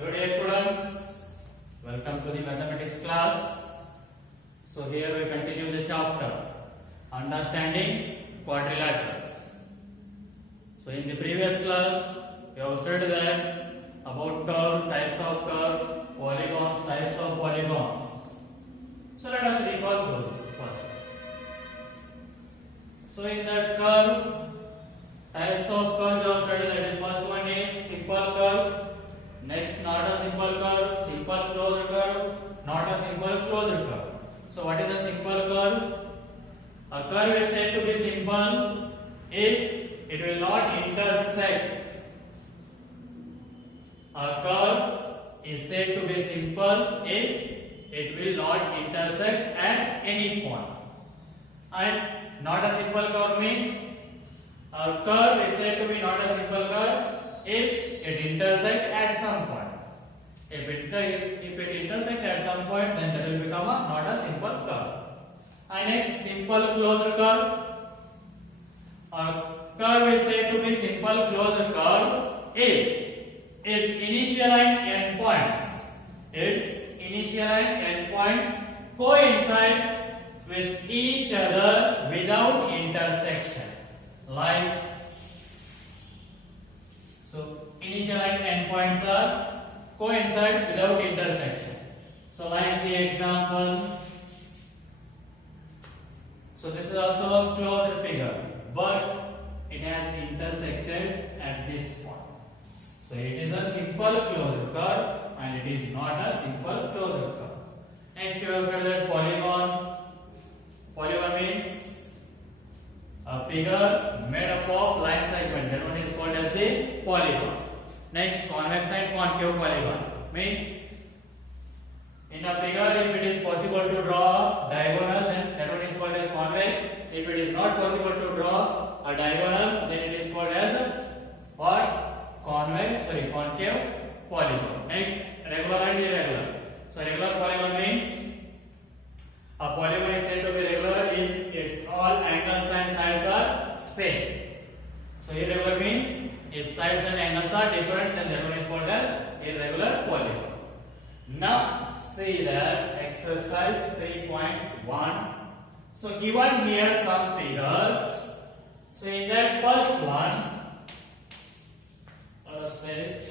Hello dear students, welcome to the mathematics class. So here we continue the chapter understanding quadrilaterals. So in the previous class we have studied that about curves, types of curves, polygons, types of polygons. So let us recall those first. So in that curve, types of curves we have studied that is first one is simple curve. Next, not a simple curve, simple closed curve, not a simple closed curve. So what is a simple curve? A curve is said to be simple if it will not intersect. A curve is said to be simple if it will not intersect at any point. And not a simple curve means a curve is said to be not a simple curve if it intersects at some point. If it intersects at some point, then that will become not a simple curve. And next, simple closed curve. A curve is said to be simple closed curve if its initial and end points coincides with each other without intersection. Like, so initial and end points are coincides without intersection. So like the example, so this is also a closed figure, but it has intersected at this point. So it is a simple closed curve and it is not a simple closed curve. Next, we have studied that polygon. Polygon means a figure made up of line segment. That one is called as the polygon. Next, convex and concave polygon means in a figure, if it is possible to draw a diagonal, then that one is called as convex. If it is not possible to draw a diagonal, then it is called as what? Concave polygon. Next, regular and irregular. So regular polygon means a polygon is said to be regular if its all angles and sides are same. So irregular means if sides and angles are different, then that one is called as irregular polygon. Now see that exercise 3.1. So given here some figures. So in that first one, let us say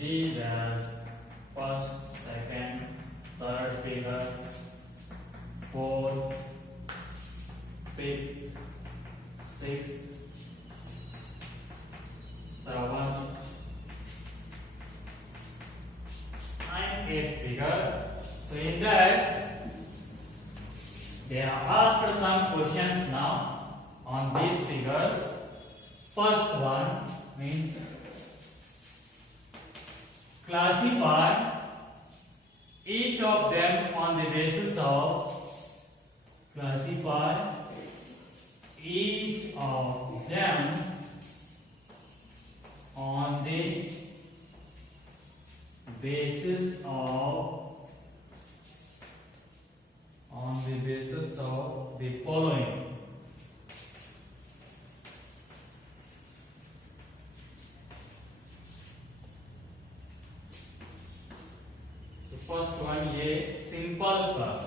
these as first, second, third figure, fourth, fifth, sixth, seventh, and eighth figure. So in that they are asked some questions now on these figures. First one means classify each of them on the basis of the following. So first one, a simple curve.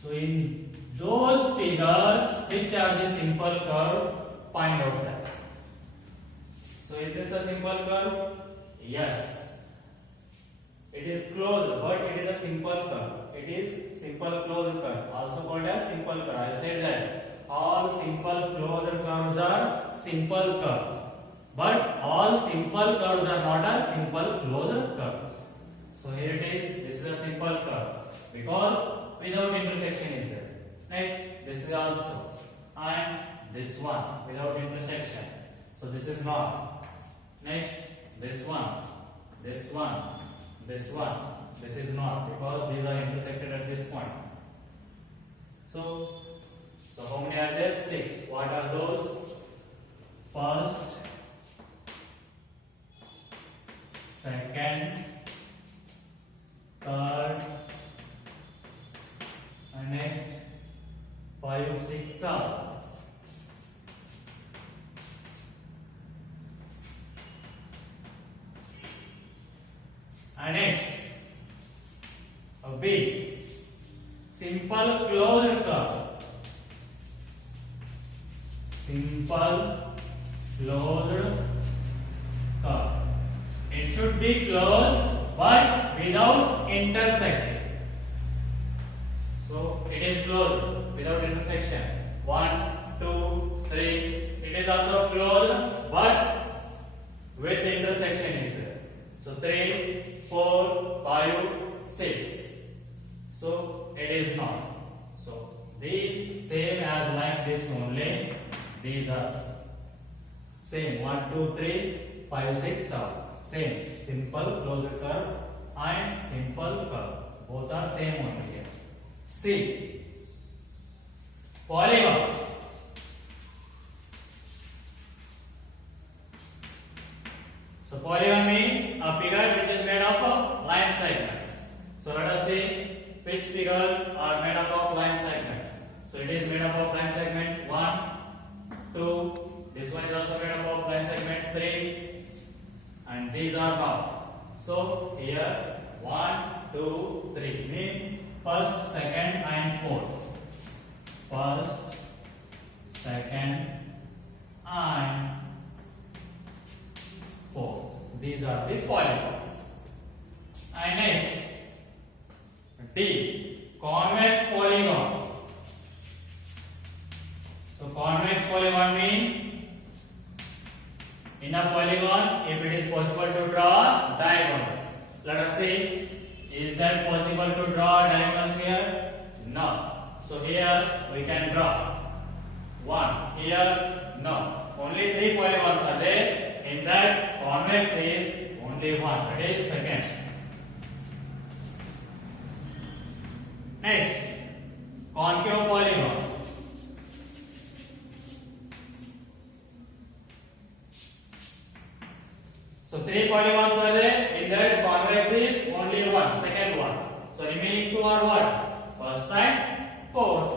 So in those figures, which are the simple curve? Find out that. So is this a simple curve? Yes. It is closed, but it is a simple curve. It is simple closed curve, also called as simple curve. I said that all simple closed curves are simple curves, but all simple curves are not a simple closed curves. So here it is. This is a simple curve because without intersection is there. Next, this is also, and this one without intersection. So this is not. Next, this one, this one, this one. This is not, because these are intersected at this point. So how many are there? 6. What are those? First, second, third, and next 5, 6 are And next, a B, simple closed curve. Simple closed curve. It should be closed but without intersecting. So it is closed without intersection. 1, 2, 3. It is also closed but with intersection is there. So 3, 4, 5, 6. So it is not. So these same as like this only. These are same. 1, 2, 3, 5, 6 are same. Simple closed curve and simple curve. Both are same only here. C, polygon. So polygon means a figure which is made up of line segments. So let us see which figures are made up of line segments. So it is made up of line segment 1, 2. This one is also made up of line segment 3, and these are not. So here 1, 2, 3 means first, second, and fourth. First, second, and fourth. These are the polygons. And next, D, convex polygon. So convex polygon means in a polygon, if it is possible to draw diagonals. Let us see. Is that possible to draw diagonals here? No. So here we can draw 1. Here no. Only 3 polygons are there. In that convex is only 1. That is second. Next, concave polygon. So 3 polygons are there. In that convex is only 1, second one. So remaining 2 are what? First and fourth.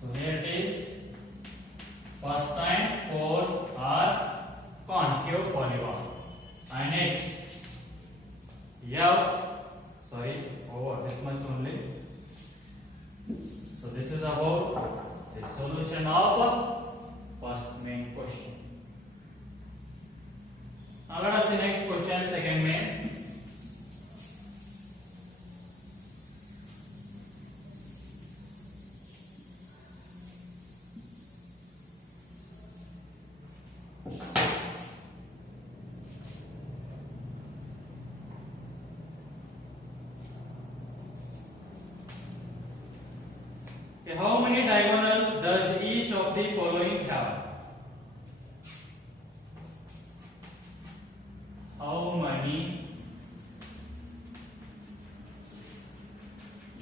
So here it is. First and fourth are concave polygon. And next, this much only. So this is about the solution of first main question. Now let us see next question, second main. Okay, how many diagonals does each of the following have? How many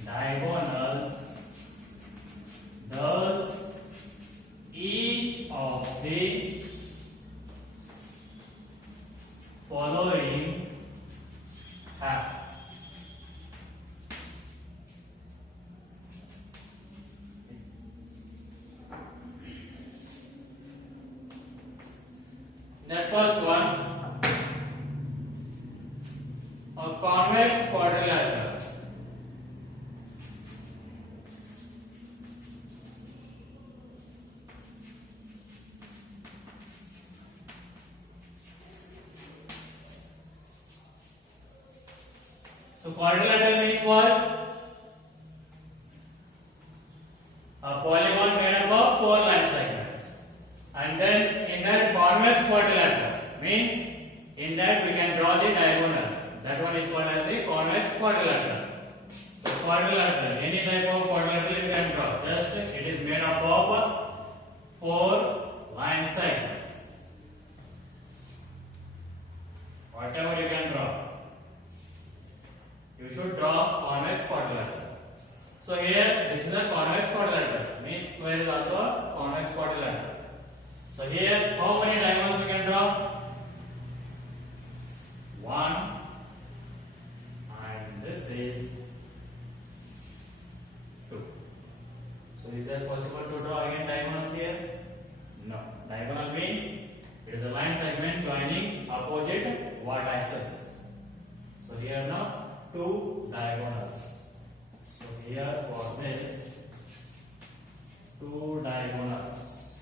diagonals does each of the following have? That first one, a convex quadrilateral. So quadrilateral means what? A polygon made up of 4 line segments. And then in that convex quadrilateral means in that we can draw the diagonals. That one is called as the convex quadrilateral. So quadrilateral, any type of quadrilateral you can draw. Just it is made up of 4 line segments. Whatever you can draw. You should draw convex quadrilateral. So here this is a convex quadrilateral. Means square is also a convex quadrilateral. So here how many diagonals you can draw? 1, and this is 2. So is that possible to draw again diagonals here? No. Diagonal means it is a line segment joining opposite vertices. diagonals. So here for this, two diagonals.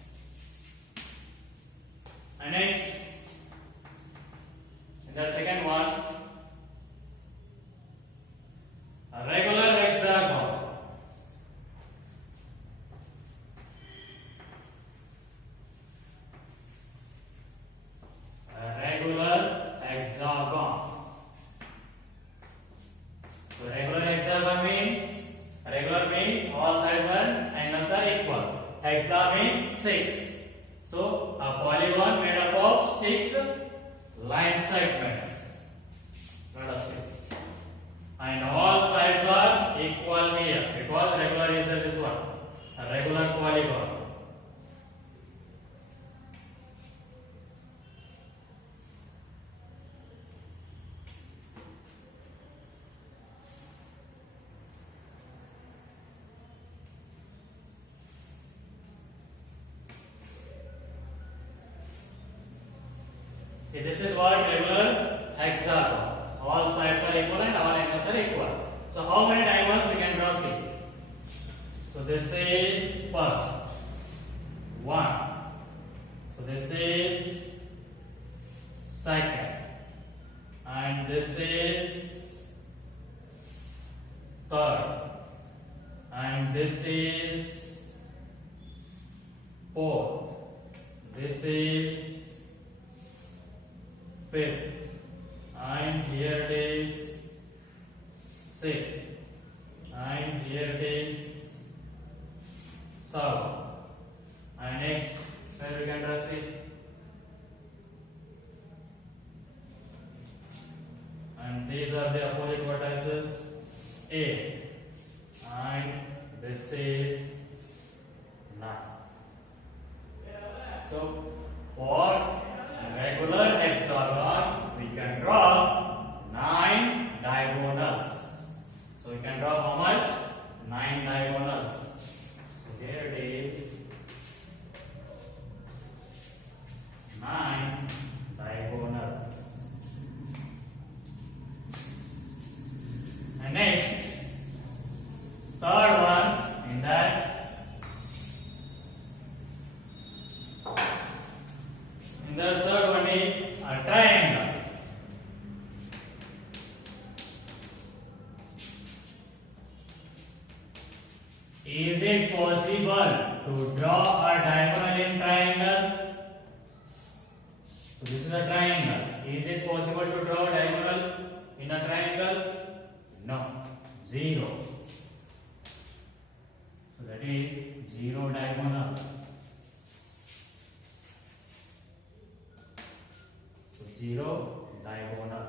And next, in the second one, a regular hexagon. A regular hexagon. So regular means all sides and angles are equal. Hexa means 6. So a polygon made up of 6 line segments. Let us see. And all sides are equal here because regular is this one, a regular polygon. Okay, this is what regular hexagon. All sides are equal and all angles are equal. So how many diagonals we can draw? See. So this is first 1. So this is second, and this is third, and this is fourth. This is fifth, and here it is sixth, and here it is seventh. And next, where we can draw it, and these are the opposite vertices, 8, and this is 9. So for regular hexagon, we can draw 9 diagonals. So we can draw how much? 9 diagonals. So here it is 9 diagonals. And next, third one in that. And the third one is a triangle. Is it possible to draw a diagonal in triangle? So this is a triangle. Is it possible to draw a diagonal in a triangle? No. 0. So that is 0 diagonal. So 0 diagonal.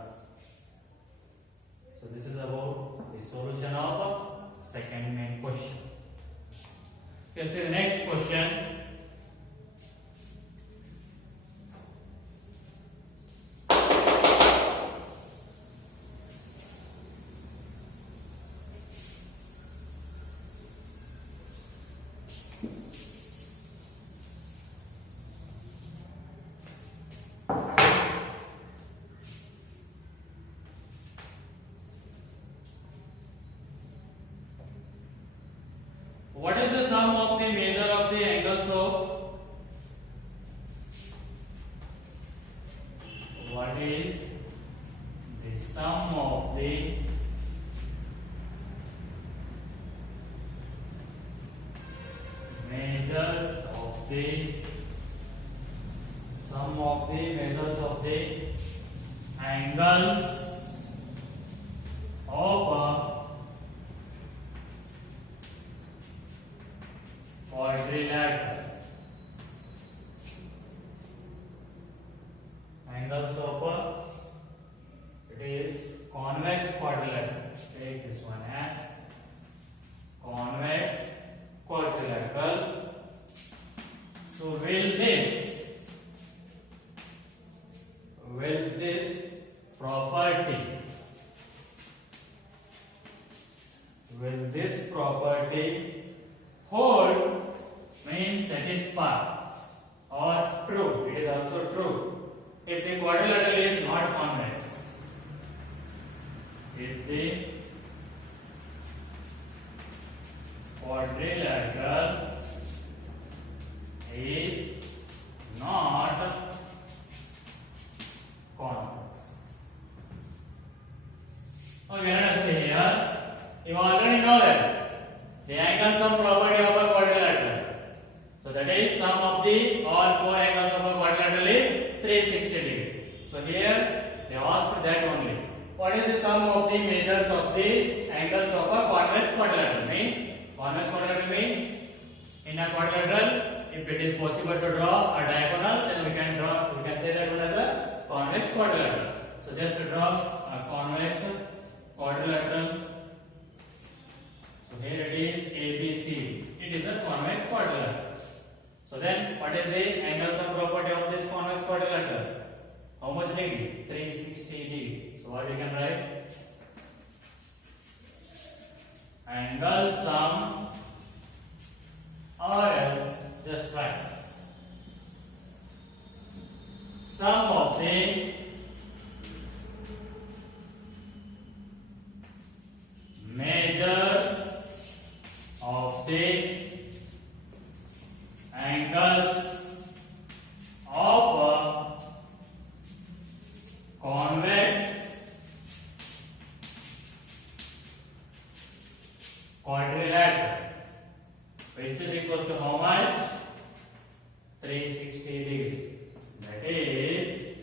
So this is about the solution of second main question. Okay, so the next question. What is the sum of the measure of the angles of? What is the sum of the measures of the measures of the angles of a quadrilateral? Angles of it is convex quadrilateral. Take this one as convex quadrilateral. So will this property hold, means satisfy, or true? It is also true if the quadrilateral is not convex. If the You already know that the angle sum property of a quadrilateral. So that is sum of the all four angles of a quadrilateral is 360 degree. So here they asked that only. What is the sum of the measures of the angles of a convex quadrilateral? Convex quadrilateral means in a quadrilateral, if it is possible to draw a diagonal, then we can say that one as a convex quadrilateral. So just to draw a convex quadrilateral. So here it is ABC. It is a convex quadrilateral. So then, what is the angle sum property of this convex quadrilateral? How much degree? 360 degree. So what we can write? Angle sum, or else just write sum of the measures of the angles of a convex quadrilateral, which is equals to how much? 360 degrees. That is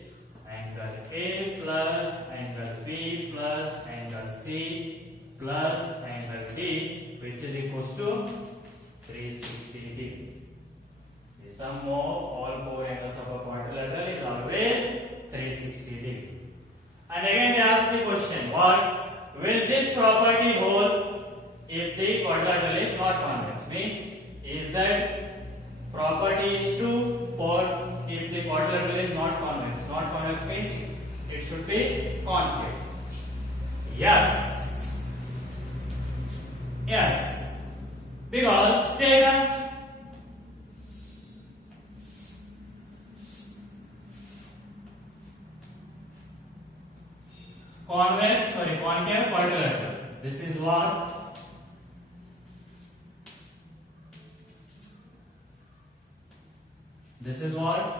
angle A plus angle B plus angle C plus angle D, which is equals to 360 degrees. The sum of all four angles of a quadrilateral is always 360 degrees. And again they ask the question, what will this property hold if the quadrilateral is not convex? Means, is that property is true for if the quadrilateral is not convex? Not convex means it should be concave. Yes. Yes. Because take a concave quadrilateral. This is what? This is what?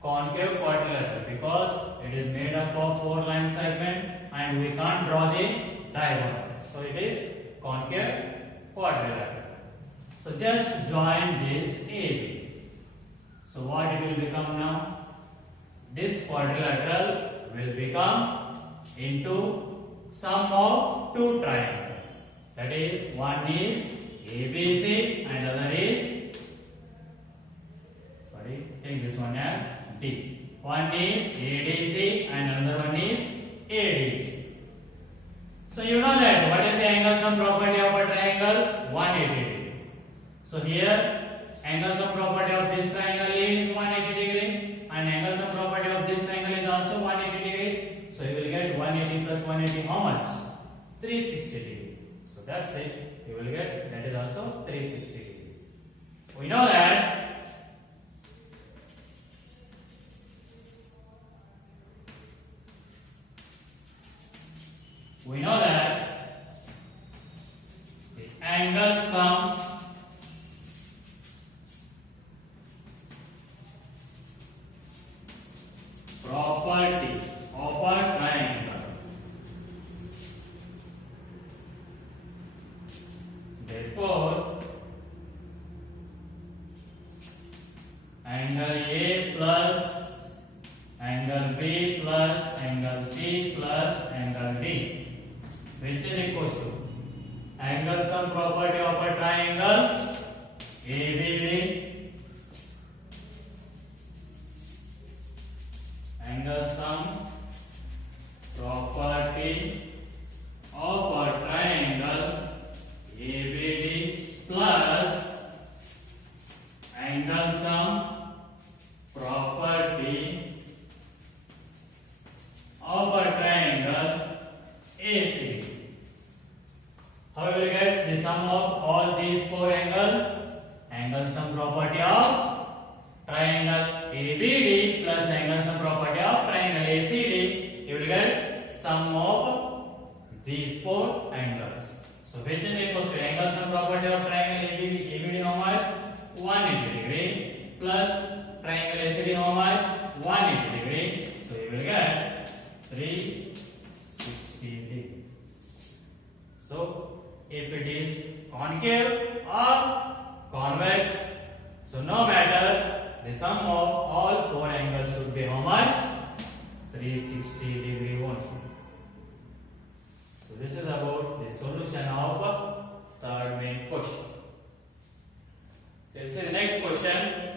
Concave quadrilateral, because it is made up of four line segment and we can't draw the diagonals. So it is concave quadrilateral. So just join this AB. So what it will become now? This quadrilateral will become into sum of two triangles. That is, one is ABC and other is, take this one as D. One is ADC and another one is ADC. So you know that what is the angle sum property of a triangle? 180 degree. So here angle sum property of this triangle is 180 degree and angle sum property of this triangle is also 180 degree. So you will get 180 plus 180 how much? 360 degree. So that's it. You will get that is also 360 degree. We know that the angle sum property of a triangle, therefore angle A plus angle B plus angle C plus angle D, which is equals to angle sum property of a triangle ABB, angle sum property of a triangle ABD plus angle sum property of a triangle AC. How we will get the sum of all these four angles? Angle sum property of triangle ABD plus angle sum property of triangle ACD. You will get sum of these four angles. So which is equals to angle sum property of triangle ABD how much? 180 degree plus triangle ACD how much? 180 degree. So you will get 360 degree. So if it is concave or convex, so no matter, the sum of all four angles should be how much? 360 degree only. So this is about the solution of third main question. Let's see the next question.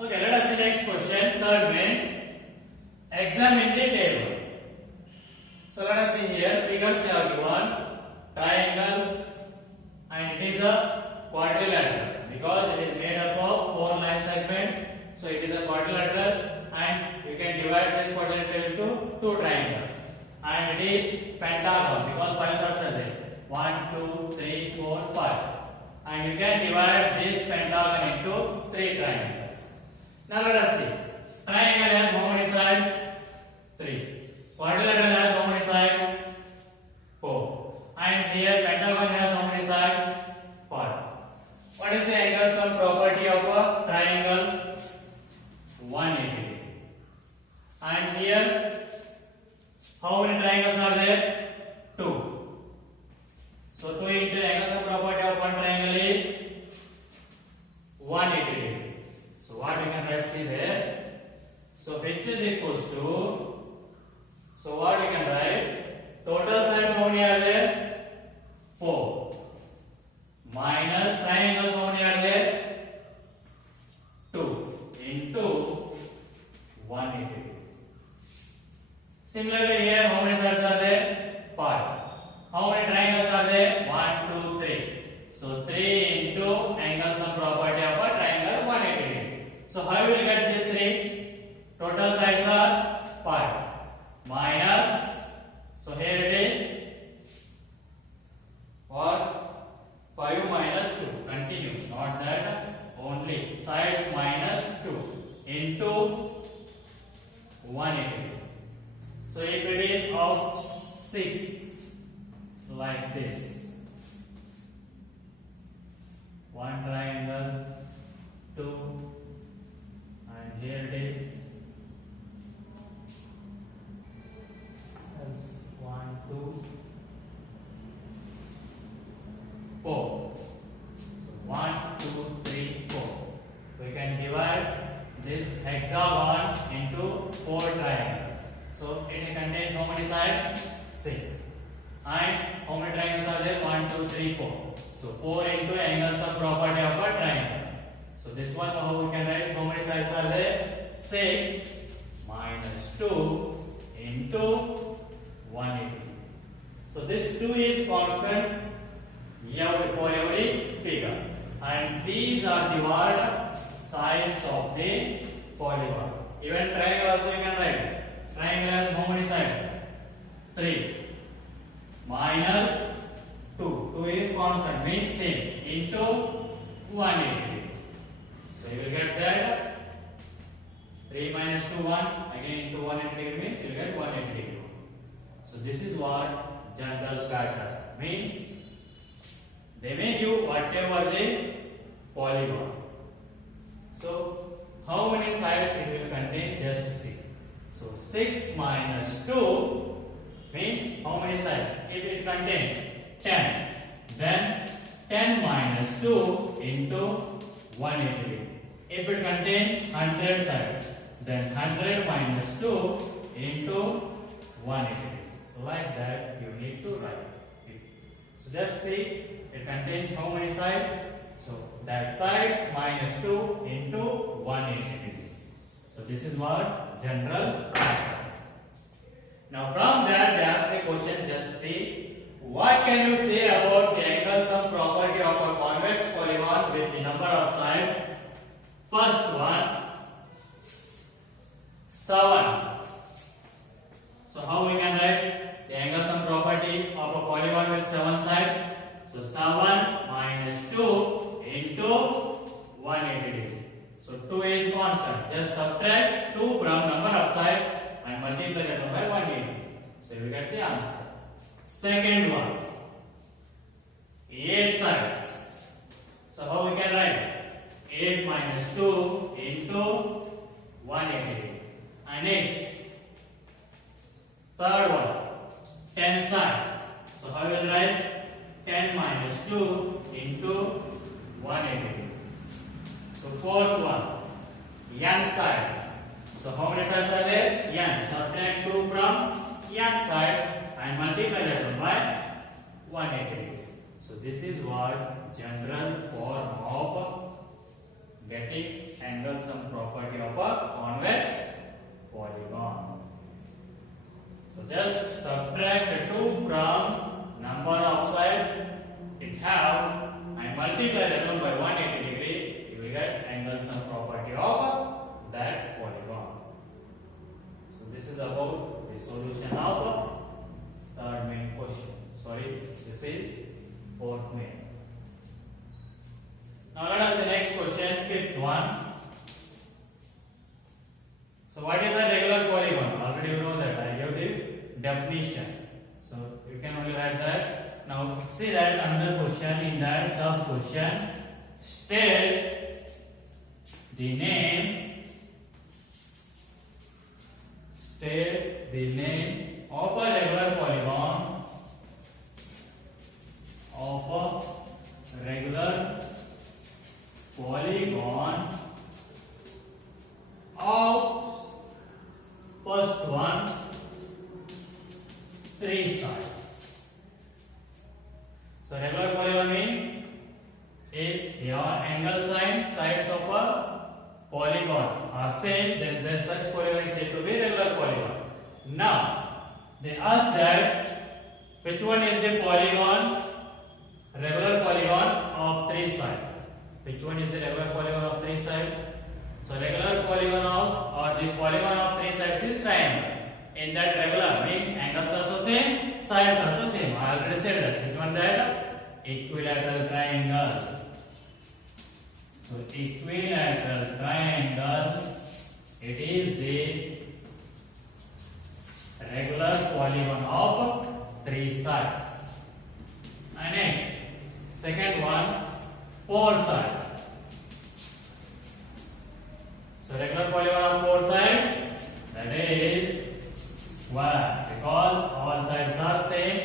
Okay, let us see next question, third main. Examine the table. So let us see here, figures they are given, triangle, and it is a quadrilateral because it is made up of four line segments. So it is a quadrilateral, and you can divide this quadrilateral into two triangles. And it is pentagon because five sides are there. 1, 2, 3, 4, 5. And you can divide this pentagon into three triangles. Now let us see. Triangle has how many sides? 3. Quadrilateral has how many sides? 4. And here pentagon has how many sides? 5. What is the angle sum property of a triangle? 180 degree. And here how many triangles are there? 2. So 2 into angle sum property of one triangle is 180 degree. So what we can write, see there. So h is equals to, so what we can write, total sides how many are there? 4. Minus triangles how many are there? 2 into 180 degree. Similarly here how many sides are there? 5. How many triangles are there? 1, 2, 3. So 3 into angle sum property of a triangle 180 degree. So how you will get these 3? Total sides are 5 minus, so here it is what? 5 minus 2. Continue, not that only. Sides minus 2 into 180. So if it is of 6, like this, one triangle, 2, and here it is 1, 2, 4. So 1, 2, 3, 4. We can divide this hexagon into 4 triangles. So it contains how many sides? 6. And how many triangles are there? 1, 2, 3, 4. So 4 into angle sum property of a triangle. So this one, how we can write, how many sides are there? 6 minus 2 into 180. So this 2 is constant for every figure. And these are the what? Sides of the polygon. Even triangle also you can write. Triangle has how many sides? 3. Minus 2. 2 is constant, means same, into 180. So you will get that 3 minus 2, 1. Again into 180 means you will get 180. So this is what general pattern means. They may give whatever the polygon. So how many sides it will contain? Just see. So 6 minus 2 means how many sides? If it contains 10, then 10 minus 2 into 180. If it contains 100 sides, then 100 minus 2 into 180. Like that you need to write it. So just see, it contains how many sides? So that sides minus 2 into 180. So this is what general pattern. Now from that they ask the question, just see, what can you say about the angle sum property of a convex polygon with the number of sides? First one, 7. So how we can write the angle sum property of a polygon with 7 sides? So 7 minus 2 into 180. So 2 is constant. Just subtract 2 from number of sides and multiply that by 180. So you will get the answer. Second one, 8 sides. So how we can write? 2 into 180. And next, third one, 10 sides. So how will write 10 minus 2 into 180. So fourth one, n sides. So how many sides are there? N. Subtract 2 from n sides and multiply that one by 180. So this is what general form of getting angle sum property of a convex polygon. So just subtract 2 from number of sides it have and multiply that one by 180 degree. You will get angle sum property of that polygon. So this is about the solution of third main question. Sorry, this is fourth main. Now let us see next question, fifth one. So what is a regular polygon? Already you know that I gave the definition. So you can only write that. Now see that another question in that sub question. State the name of a regular polygon of first one 3 sides. So regular polygon means if your angle sides of a polygon are same, then such polygon is said to be regular polygon. Now they ask that which one is the polygon, regular polygon of 3 sides. Which one is the regular polygon of 3 sides? So regular polygon of or the polygon of 3 sides is triangle. In that regular means angles also same, sides also same. I already said that. Which one that? Equilateral triangle. So equilateral triangle, it is the regular polygon of 3 sides. And next, second one, 4 sides. So regular polygon of 4 sides, that is square, because all sides are same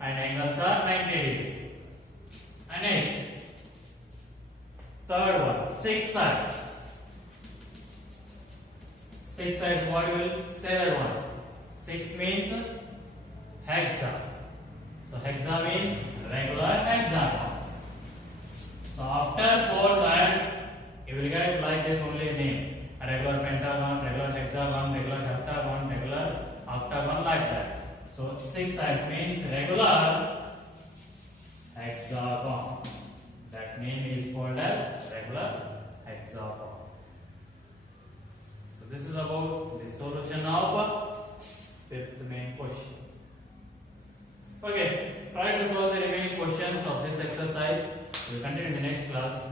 and angles are 90 degrees. And next, third one, 6 sides. 6 sides, what you will say that one? 6 means hexa. So hexa means regular hexagon. So after 4 sides, you will get like this only name. A regular pentagon, regular hexagon, regular heptagon, regular octagon, like that. So 6 sides means regular hexagon. That name is called as regular hexagon. So this is about the solution of fifth main question. Okay, try to solve the remaining questions of this exercise. We will continue in the next class.